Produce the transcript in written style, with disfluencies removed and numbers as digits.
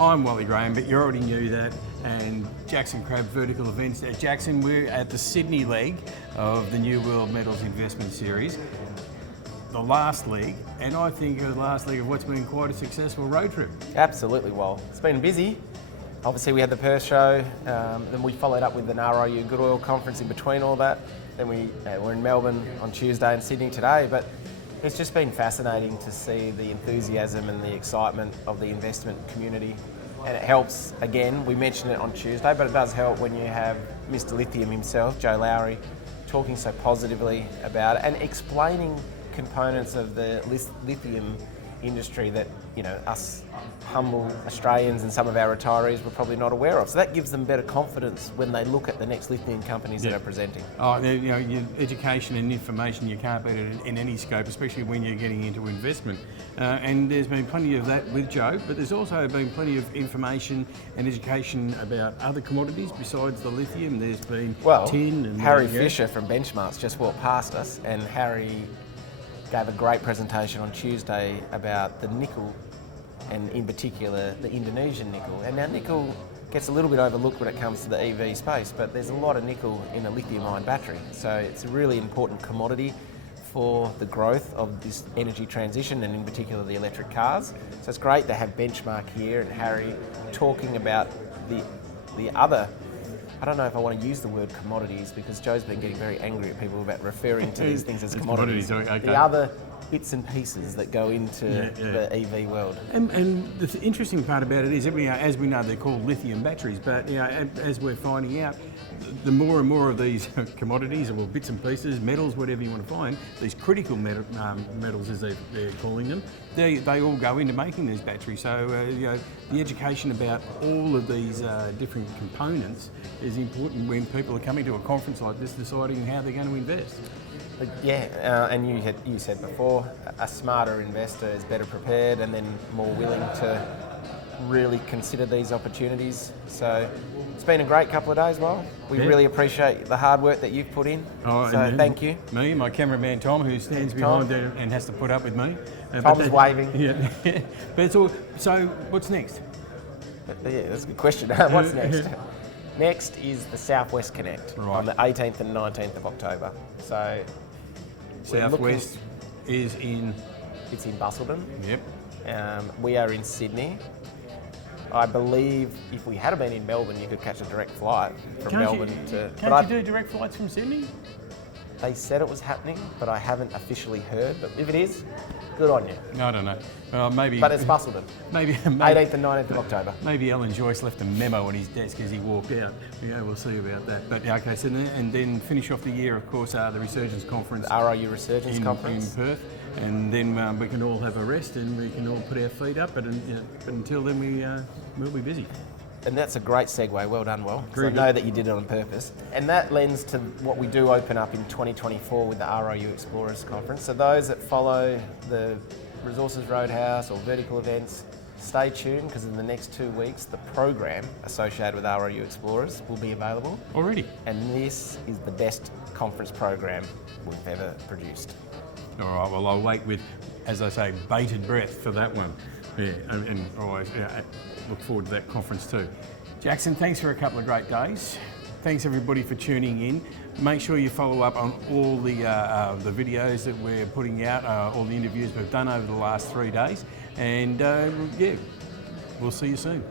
I'm Wally Graham, but you already knew that. And Jaxon Crabb Vertical Events at Jaxon. We're at the Sydney leg of the New World Metals Investment Series. The last leg, and I think the last leg of what's been quite a successful road trip. Absolutely, well, it's been busy. Obviously we had the Perth show, then we followed up with an RIU Good Oil conference in between all that. Then we're in Melbourne on Tuesday and Sydney today, but it's just been fascinating to see the enthusiasm and the excitement of the investment community. And it helps, again, we mentioned it on Tuesday, but it does help when you have Mr. Lithium himself, Joe Lowry, talking so positively about it and explaining components of the lithium industry that, you know, us humble Australians and some of our retirees were probably not aware of. So that gives them better confidence when they look at the next lithium companies that are presenting. Oh, you know, your education and information, you can't beat it in any scope, especially when you're getting into investment. And there's been plenty of that with Joe, but there's also been plenty of information and education about other commodities besides the lithium. There's been tin and Harry Fisher from Benchmarks just walked past us, and Harry gave a great presentation on Tuesday about the nickel, and in particular the Indonesian nickel. And now nickel gets a little bit overlooked when it comes to the EV space, but there's a lot of nickel in a lithium-ion battery. So it's a really important commodity for the growth of this energy transition, and in particular the electric cars. So it's great to have Benchmark here and Harry talking about the other, I don't know if I want to use the word commodities because Joe's been getting very angry at people about referring to these things as commodities. Okay. The other bits and pieces that go into the EV world. And the interesting part about it is, as we know, they're called lithium batteries, but you know, as we're finding out, the more and more of these commodities, or bits and pieces, metals, whatever you want to find, these critical metals as they're calling them, they all go into making these batteries. So you know, the education about all of these different components is important when people are coming to a conference like this deciding how they're going to invest. Yeah, and you said before, a smarter investor is better prepared and then more willing to really consider these opportunities. So it's been a great couple of days, Well. We really appreciate the hard work that you've put in. So thank you. Me, my cameraman Tom, who stands behind there and has to put up with me. Tom's waving. Yeah, but it's all. So what's next? Yeah, that's a good question. What's next? Next is the Southwest Connect on the 18th and 19th of October. So Southwest is in... It's in Busselton. Yep. We are in Sydney. I believe if we had been in Melbourne, you could catch a direct flight from Melbourne to... Can't you do direct flights from Sydney? They said it was happening, but I haven't officially heard. But if it is, good on you. I don't know. Maybe. But it's Busselton. Maybe 18th and 19th of October. Maybe Alan Joyce left a memo on his desk as he walked out. Yeah, we'll see about that. But okay, so and then finish off the year, of course, the Resurgence Conference. The RIU Resurgence Conference in Perth, and then we can all have a rest and we can all put our feet up. But until then, we'll be busy. And that's a great segue. Well done, Well. So I know that you did it on purpose. And that lends to what we do open up in 2024 with the RIU Explorers Conference. So those that follow the Resources Roadhouse or vertical events, stay tuned, because in the next 2 weeks, the program associated with RIU Explorers will be available. Already? And this is the best conference program we've ever produced. All right, well, I'll wait with, as I say, bated breath for that one. Yeah, and always look forward to that conference too. Jaxon, thanks for a couple of great days. Thanks everybody for tuning in. Make sure you follow up on all the videos that we're putting out, all the interviews we've done over the last 3 days, and yeah, we'll see you soon.